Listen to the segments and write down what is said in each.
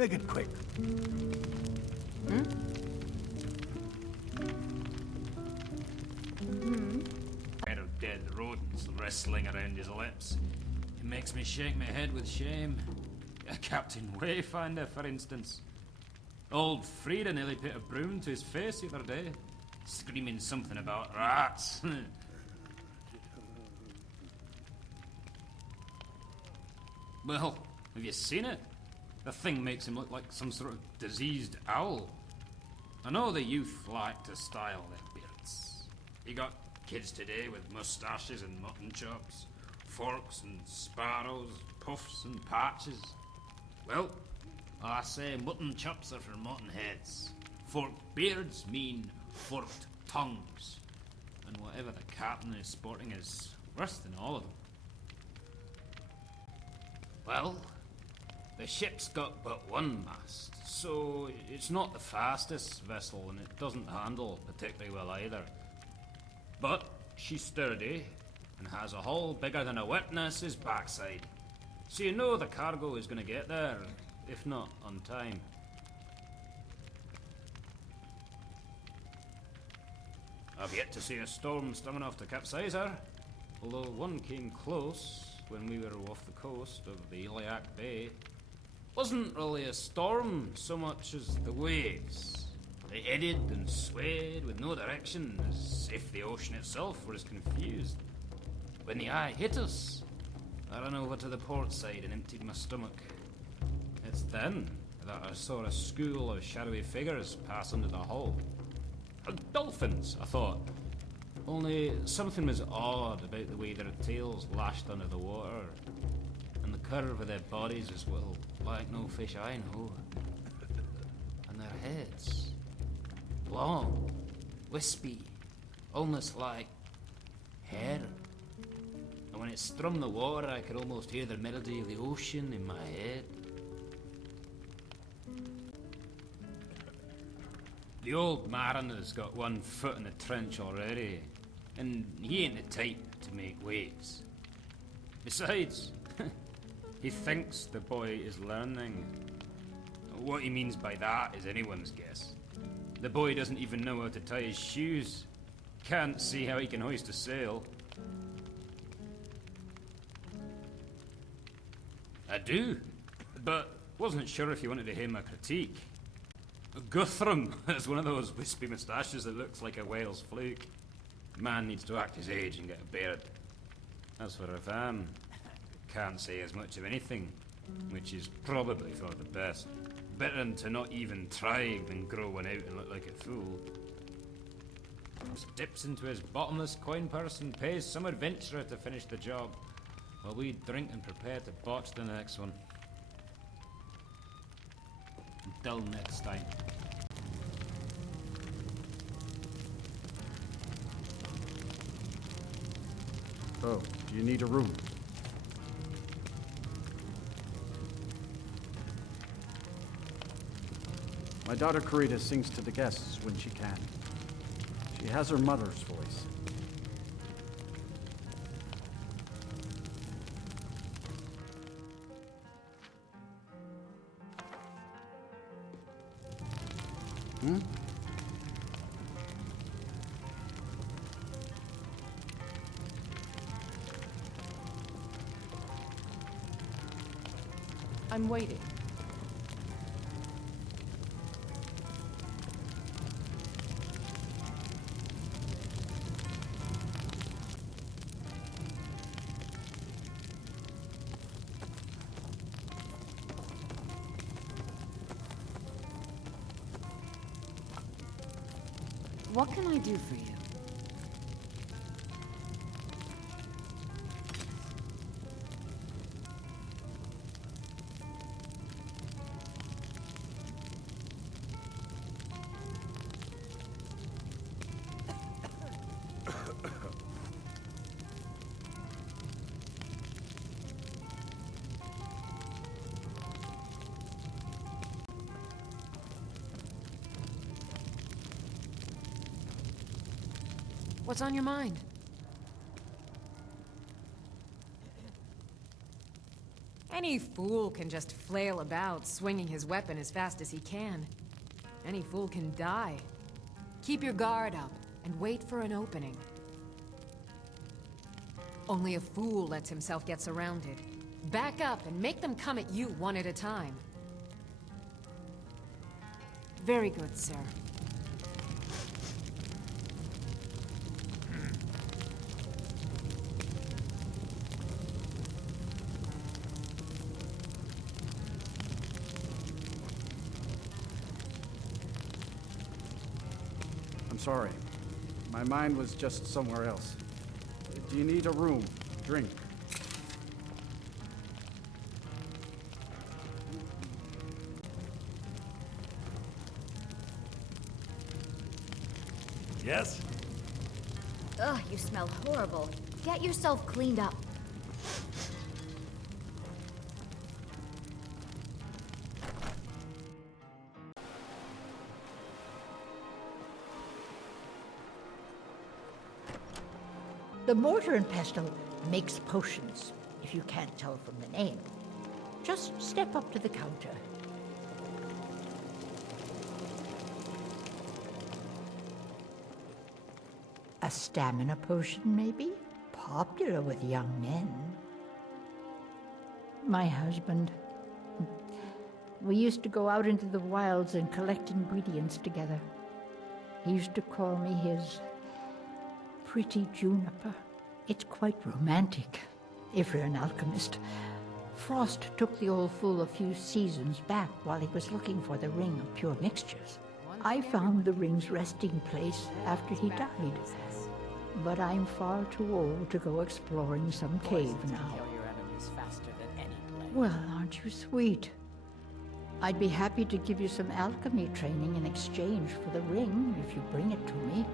Make it quick. Head of dead rodents wrestling around his lips. It makes me shake my head with shame. A Captain Wayfinder, for instance. Old Frida nearly put a broom to his face the other day, screaming something about rats. Well, have you seen it? The thing makes him look like some sort of diseased owl. I know the youth like to style their beards. You got kids today with moustaches and mutton chops, forks and sparrows, puffs and patches. Well, I say mutton chops are for mutton heads. Forked beards mean forked tongues. And whatever the captain is sporting is worse than all of them. Well, the ship's got but one mast, so it's not the fastest vessel and it doesn't handle particularly well either. But she's sturdy and has a hull bigger than a witness's backside. So you know the cargo is going to get there, if not on time. I've yet to see a storm strong enough to capsize her, although one came close when we were off the coast of the Iliac Bay. Wasn't really a storm so much as the waves. They eddied and swayed with no direction, as if the ocean itself were as confused. When the eye hit us, I ran over to the port side and emptied my stomach. It's then that I saw a school of shadowy figures pass under the hull. Dolphins, I thought. Only something was odd about the way their tails lashed under the water, and the curve of their bodies as well, like no fish I know. And their heads, long, wispy, almost like hair. And when it strummed the water, I could almost hear the melody of the ocean in my head. The old mariner's got one foot in the trench already, and he ain't the type to make waves. Besides, he thinks the boy is learning. What he means by that is anyone's guess. The boy doesn't even know how to tie his shoes. Can't see how he can hoist a sail. I do, but wasn't sure if you wanted to hear my critique. Guthrum has one of those wispy moustaches that looks like a whale's fluke. Man needs to act his age and get a beard. As for Ravan, can't say as much of anything, which is probably for the best. Better than to not even try and grow one out and look like a fool. Just dips into his bottomless coin purse and pays some adventurer to finish the job, while we drink and prepare to botch the next one. Until next time. Oh, do you need a room? My daughter Karita sings to the guests when she can. She has her mother's voice. I'm waiting. What can I do for you? What's on your mind? Any fool can just flail about, swinging his weapon as fast as he can. Any fool can die. Keep your guard up, and wait for an opening. Only a fool lets himself get surrounded. Back up and make them come at you one at a time. Very good, sir. I'm sorry. My mind was just somewhere else. Do you need a room? Drink? Yes? Ugh, you smell horrible. Get yourself cleaned up. The mortar and pestle makes potions, if you can't tell from the name. Just step up to the counter. A stamina potion, maybe? Popular with young men. My husband. We used to go out into the wilds and collect ingredients together. He used to call me his pretty juniper. It's quite romantic, if you're an alchemist. Frost took the old fool a few seasons back while he was looking for the ring of pure mixtures. I found the ring's resting place after he died. But I'm far too old to go exploring some cave now. Well, aren't you sweet? I'd be happy to give you some alchemy training in exchange for the ring if you bring it to me.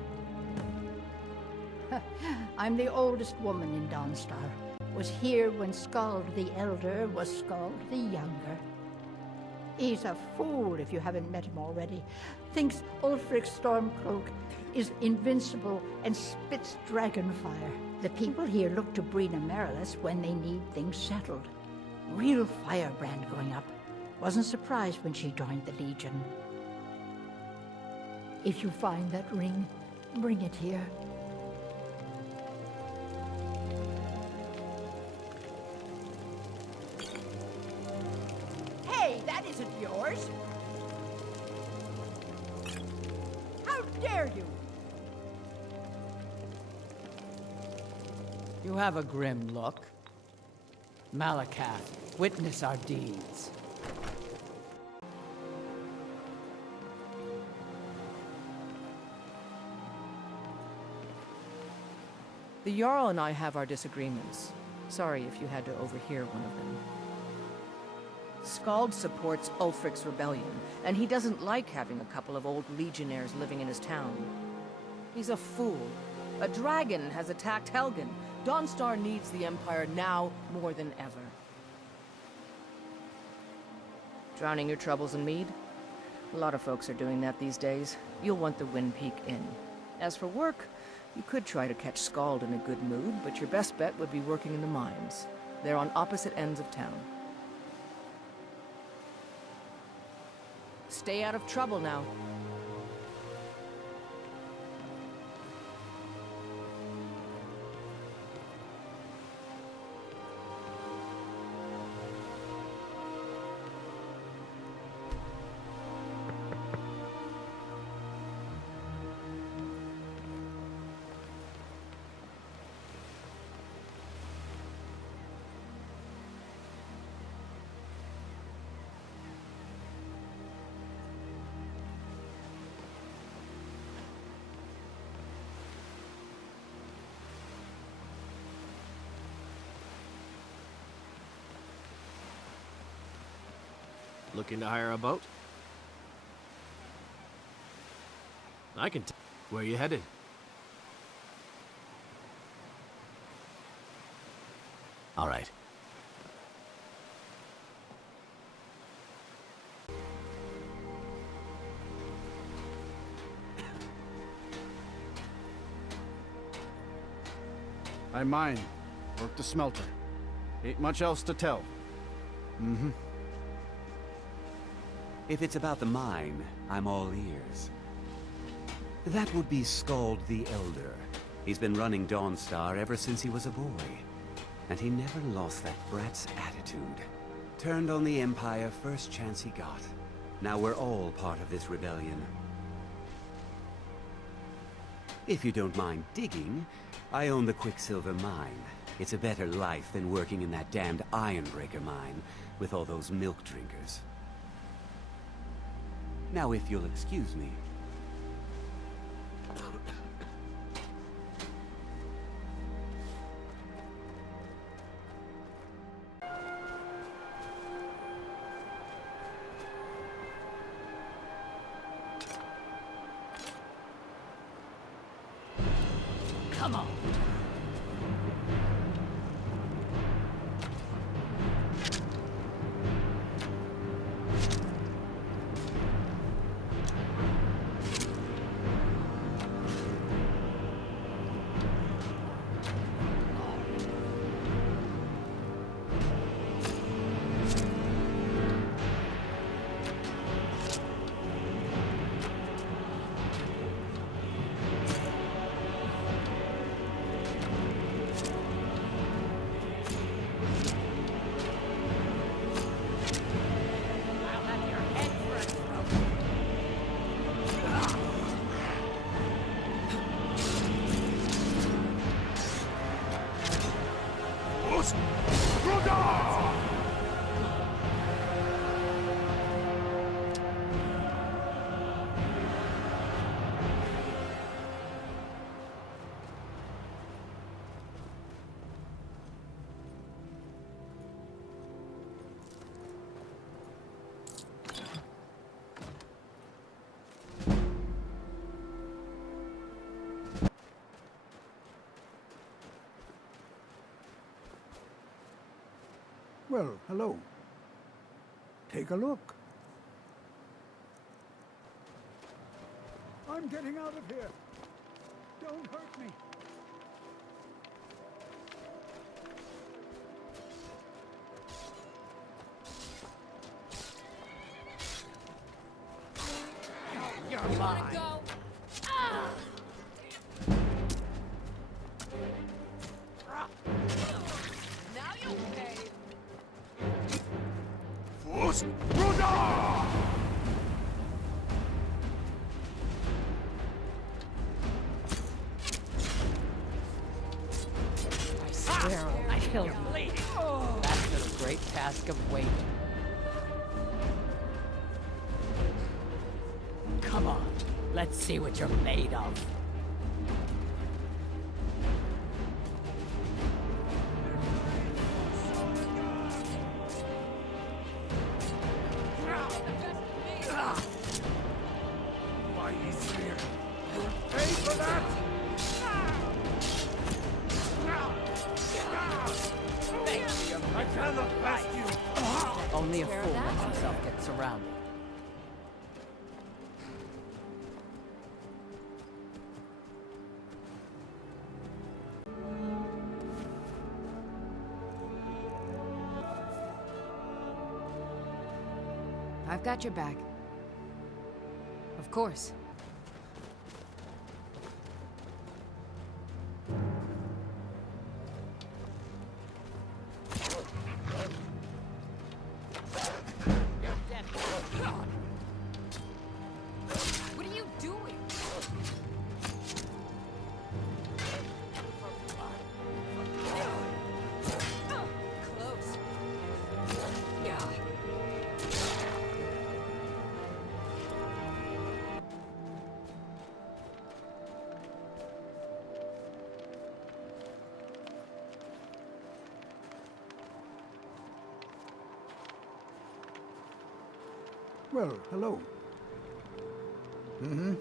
I'm the oldest woman in Dawnstar. Was here when Skald the Elder was Skald the Younger. He's a fool if you haven't met him already. Thinks Ulfric's Stormcloak is invincible and spits dragon fire. The people here look to Brina Marilis when they need things settled. Real firebrand going up. Wasn't surprised when she joined the Legion. If you find that ring, bring it here. Hey, that isn't yours! How dare you! You have a grim look. Malakath, witness our deeds. The Jarl and I have our disagreements. Sorry if you had to overhear one of them. Skald supports Ulfric's rebellion, and he doesn't like having a couple of old legionnaires living in his town. He's a fool. A dragon has attacked Helgen. Dawnstar needs the Empire now more than ever. Drowning your troubles in mead? A lot of folks are doing that these days. You'll want the Wind Peak Inn. As for work, you could try to catch Skald in a good mood, but your best bet would be working in the mines. They're on opposite ends of town. Stay out of trouble now. Looking to hire a boat? I can where you headed? All right. I mine, work the smelter. Ain't much else to tell. Mm-hmm. If it's about the mine, I'm all ears. That would be Skald the Elder. He's been running Dawnstar ever since he was a boy. And he never lost that brat's attitude. Turned on the Empire first chance he got. Now we're all part of this rebellion. If you don't mind digging, I own the Quicksilver Mine. It's a better life than working in that damned Ironbreaker mine with all those milk drinkers. Now if you'll excuse me. Come on. Well, hello. Take a look. I'm getting out of here. Don't hurt me. You're mine. Go. Now you'll pay. I swear I'll kill you. That's the great task of waiting. Come on, let's see what you're made of. Only a fool lets himself get surrounded. I've got your back. Of course. What are you doing? Close. Yeah. Well, hello. Mm-hmm.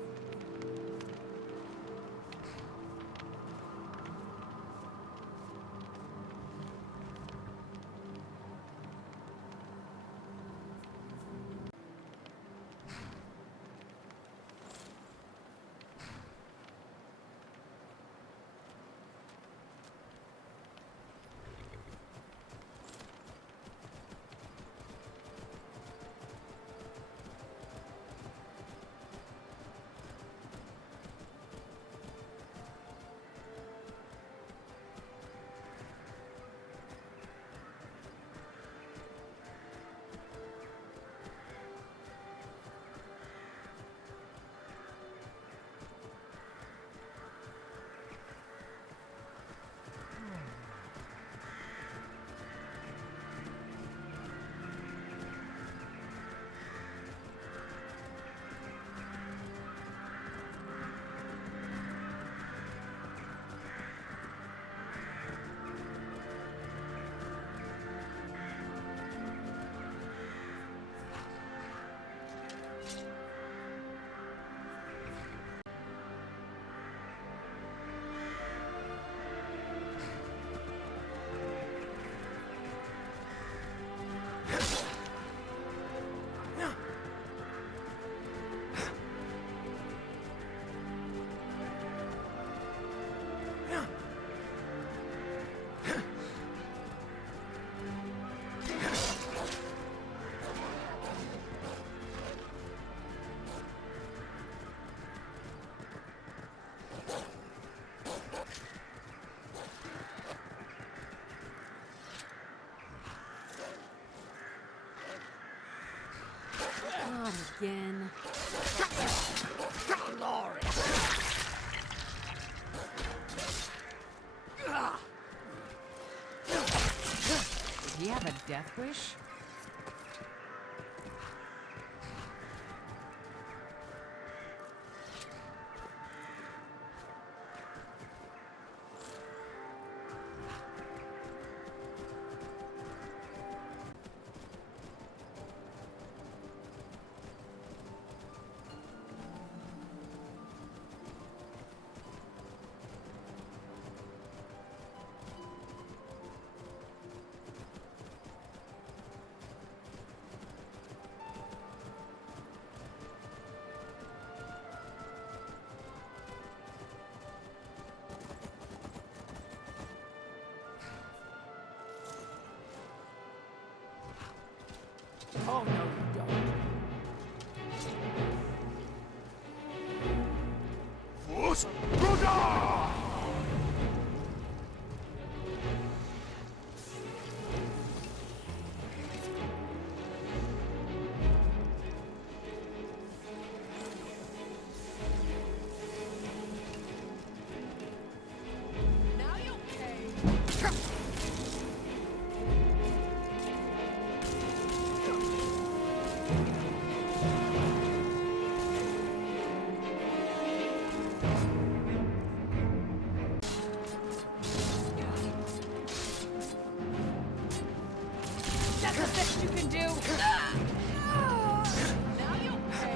again. Glory. Did he have a death wish? Oh, no, you don't. Now you pay. That's the best you can do. Now you pay.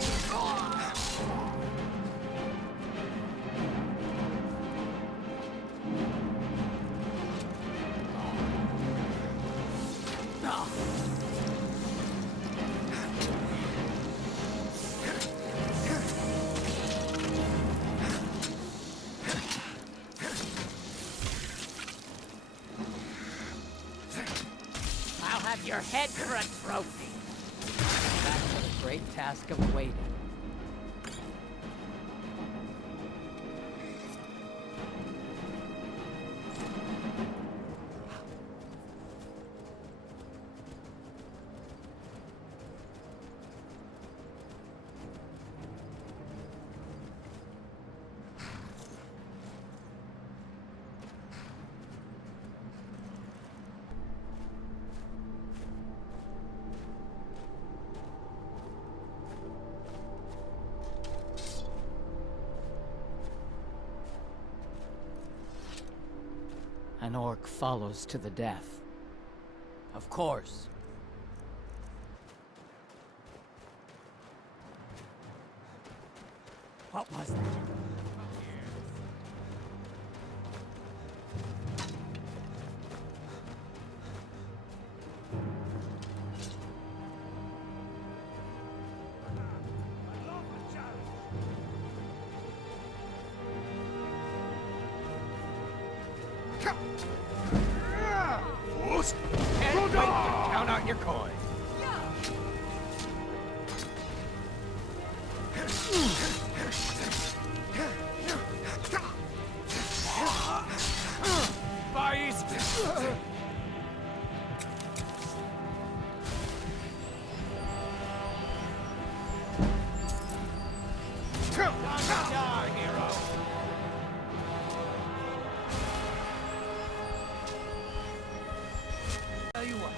I'll have your head for a trophy. Back to the great task of waiting. An orc follows to the death. Of course. What was that? Can't wait to count out your coins. Boys! Dawnstar, hero! Tell you what.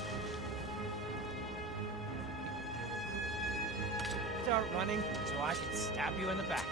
Start running so I can stab you in the back.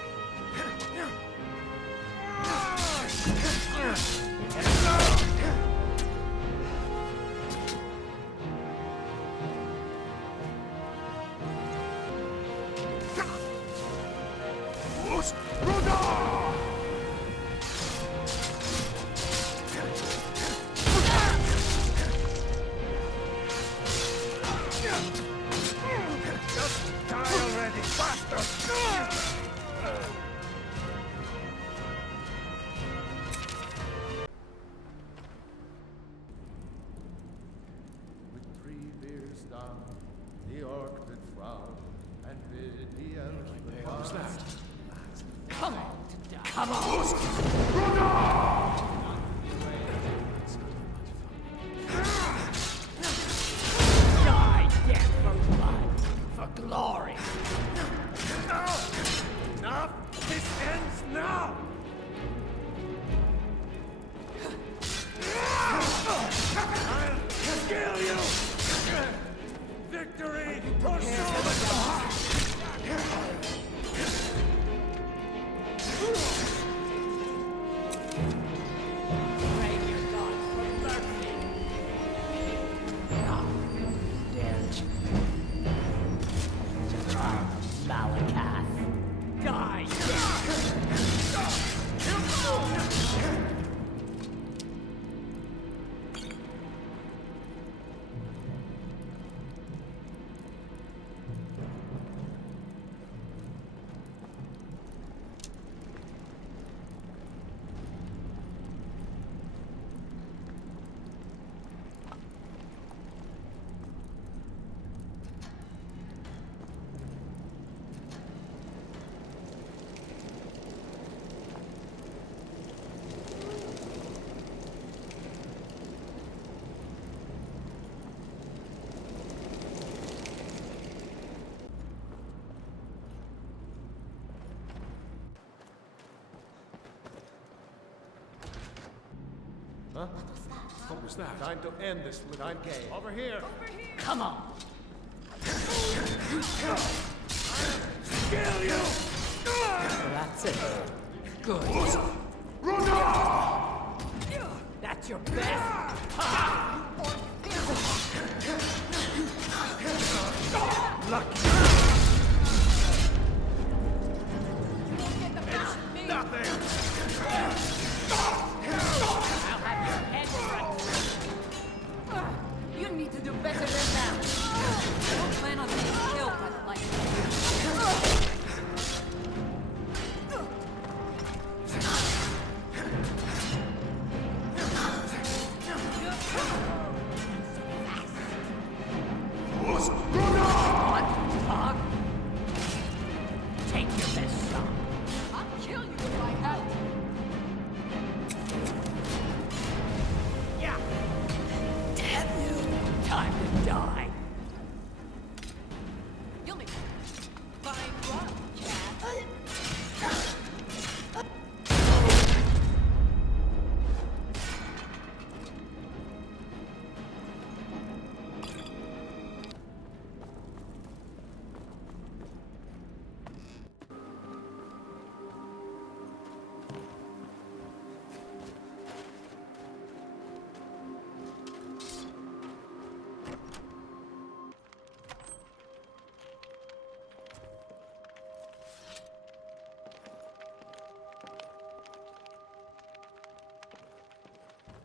Just die already, bastard! With 3 beers down, the orc did frown, and bid the elf goodbye. Come on! Come on! Die, death for blood, for glory! Huh? What was that? Time to end this little game. Over here. Come on. Kill you! That's it. Good. That's your best. Lucky. It's nothing. I'll have your head cracked. You need to do better than that. I don't plan on being killed by the lightning. Take your best shot. I'll kill you if I have to. Yeah. Damn you. Time to die. You'll make fine run, cat.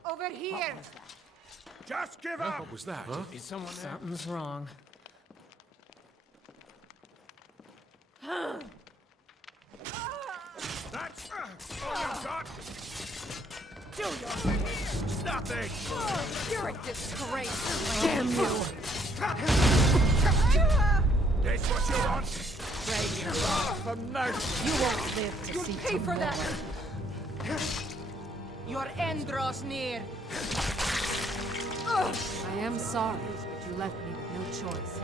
Over here! Just give up! What was that? Is someone there? Something's wrong. That's all you've got! Do your Nothing! You're a disgrace! Damn you! This what you want? Trade your life for mercy. You won't live to You'll see pay for that! tomorrow. Your end draws near. I am sorry, but you left me with no choice.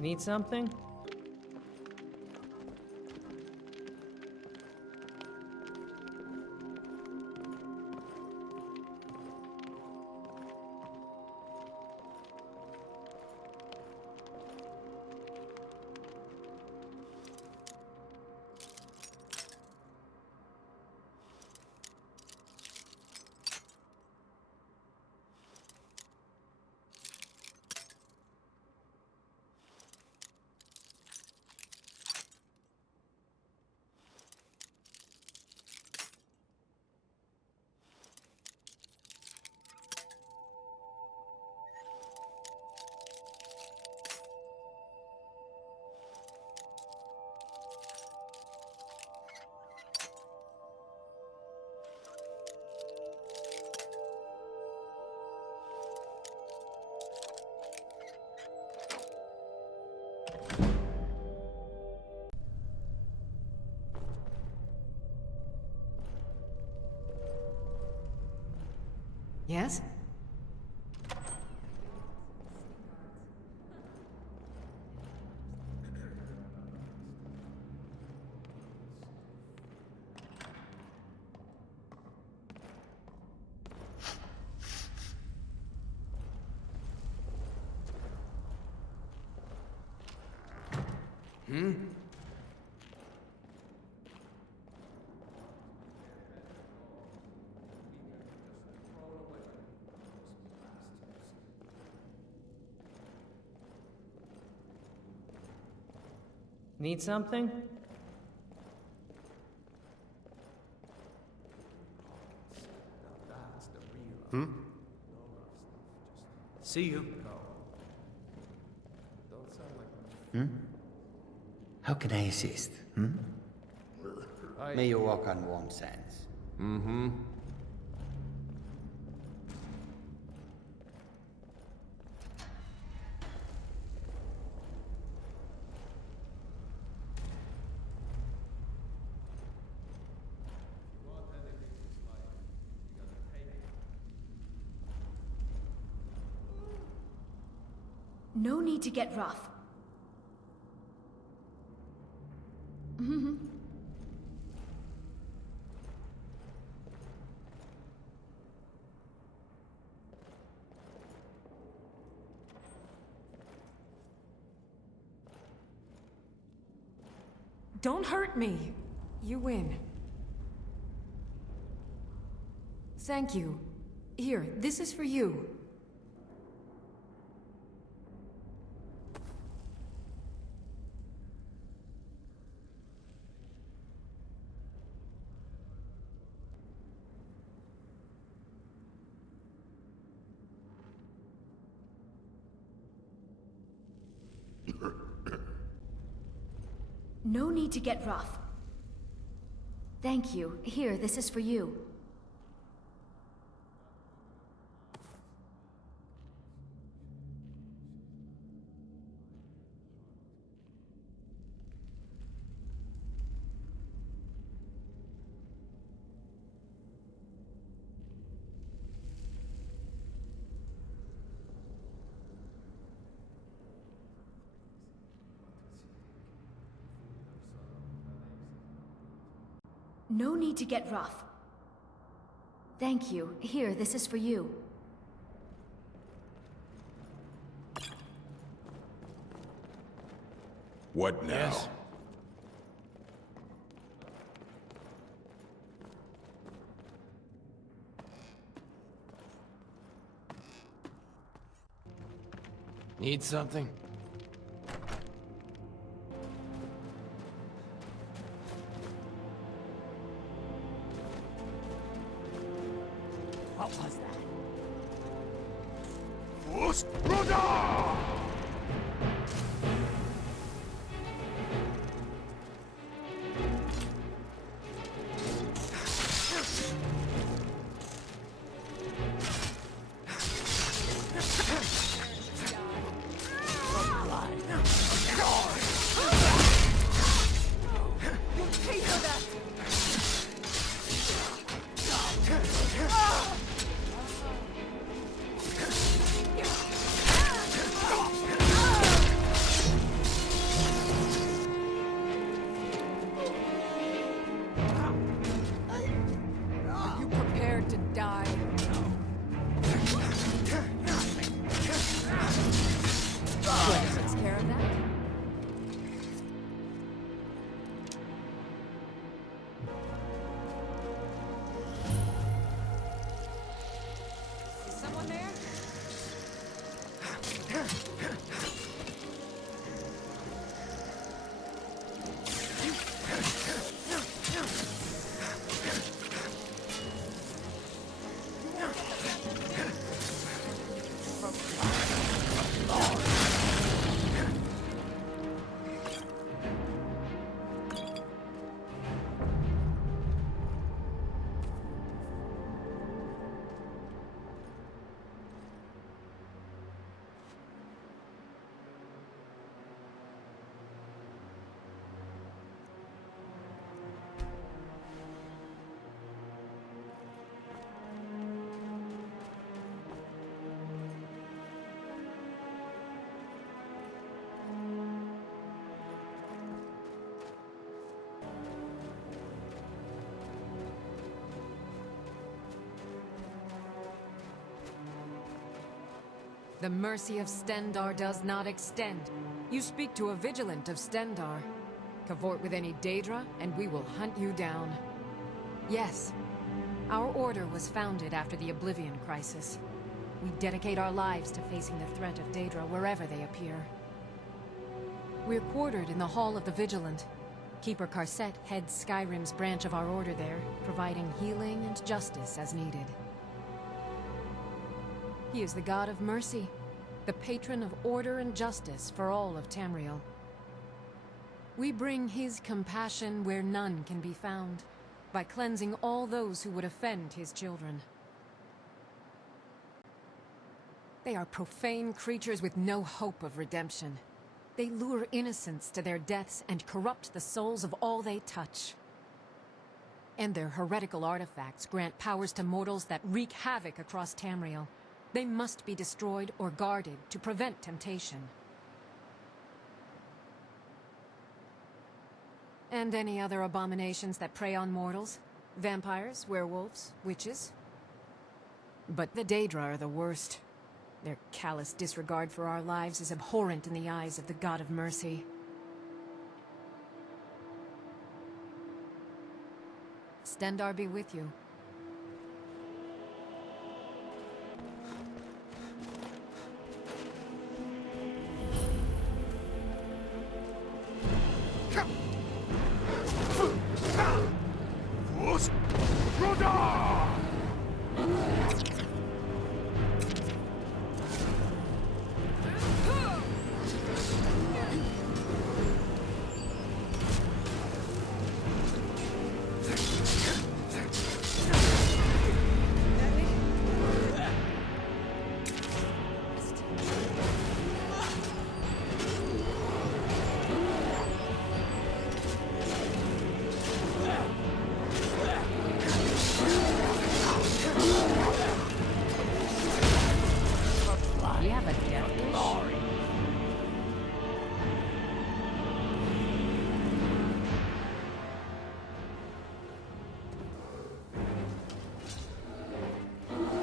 Need something? Yes? Need something? See you. How can I assist? May you walk on warm sands. No need to get rough. Don't hurt me. You win. Thank you. Here, this is for you. No need to get rough. Thank you. Here, this is for you. No need to get rough. Thank you. Here, this is for you. What now? Yes. Need something? What was that? Are you prepared to die? Good, takes care of that. Is someone there? The mercy of Stendarr does not extend. You speak to a vigilant of Stendarr. Cavort with any Daedra, and we will hunt you down. Yes, our order was founded after the Oblivion Crisis. We dedicate our lives to facing the threat of Daedra wherever they appear. We're quartered in the Hall of the Vigilant. Keeper Karset heads Skyrim's branch of our order there, providing healing and justice as needed. He is the god of mercy, the patron of order and justice for all of Tamriel. We bring his compassion where none can be found, by cleansing all those who would offend his children. They are profane creatures with no hope of redemption. They lure innocents to their deaths and corrupt the souls of all they touch. And their heretical artifacts grant powers to mortals that wreak havoc across Tamriel. They must be destroyed or guarded to prevent temptation. And any other abominations that prey on mortals? Vampires, werewolves, witches? But the Daedra are the worst. Their callous disregard for our lives is abhorrent in the eyes of the God of Mercy. Stendar be with you.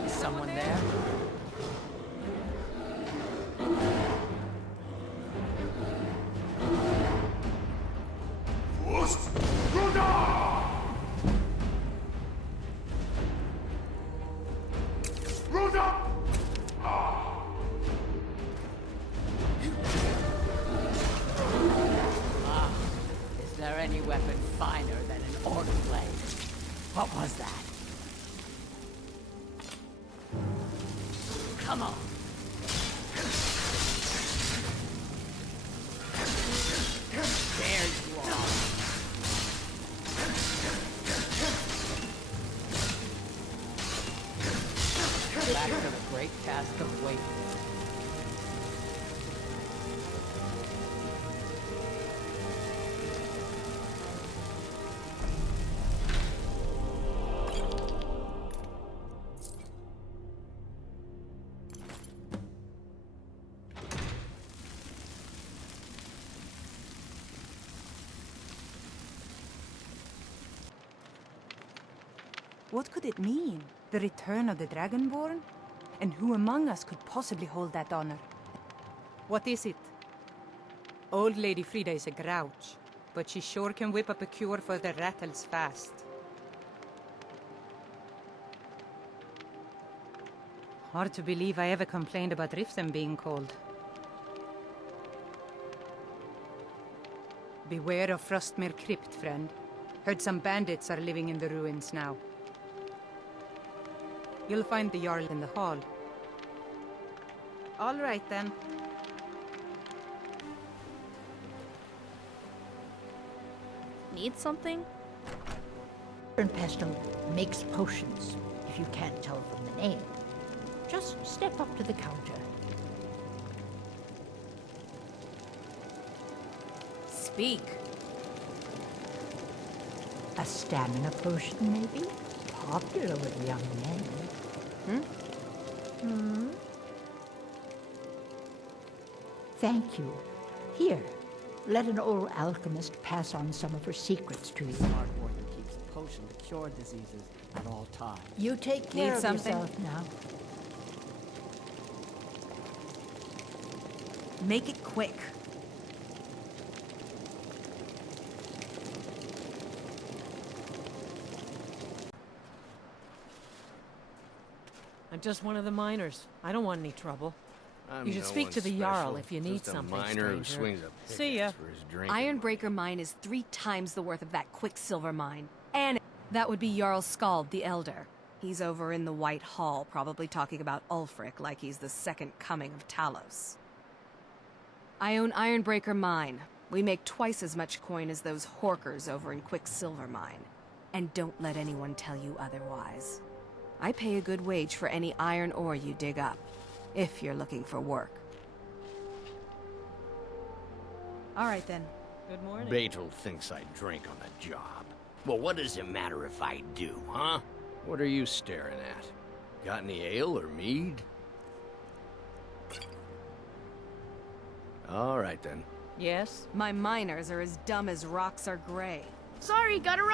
Someone there? Is there any weapon finer than an orc blade? What was that? Come on. There you are. Back to the great task of waiting. What could it mean? The return of the Dragonborn? And who among us could possibly hold that honor? What is it? Old Lady Frida is a grouch, but she sure can whip up a cure for the rattles fast. Hard to believe I ever complained about Riften being cold. Beware of Frostmere Crypt, friend. Heard some bandits are living in the ruins now. You'll find the Jarl in the hall. All right, then. Need something? And Pestle makes potions, if you can't tell from the name. Just step up to the counter. Speak. A stamina potion, maybe? Popular with young men. Thank you. Here, let an old alchemist pass on some of her secrets to you. Smart warrior keeps a potion to cure diseases at all times. You take care Need of something? yourself now. Make it quick. I'm just one of the miners. I don't want any trouble. I'm You should no speak one to the special, Jarl if you need just a something, miner who stranger. swings a See ya. pickaxe for his drink. Ironbreaker Mine is 3 times the worth of that Quicksilver Mine. And that would be Jarl Skald the Elder. He's over in the White Hall, probably talking about Ulfric like he's the second coming of Talos. I own Ironbreaker Mine. We make twice as much coin as those horkers over in Quicksilver Mine. And don't let anyone tell you otherwise. I pay a good wage for any iron ore you dig up, if you're looking for work. All right, then. Good morning. Betel thinks I drink on the job. Well, what does it matter if I do, huh? What are you staring at? Got any ale or mead? All right, then. Yes? My miners are as dumb as rocks are gray. Sorry, gotta run.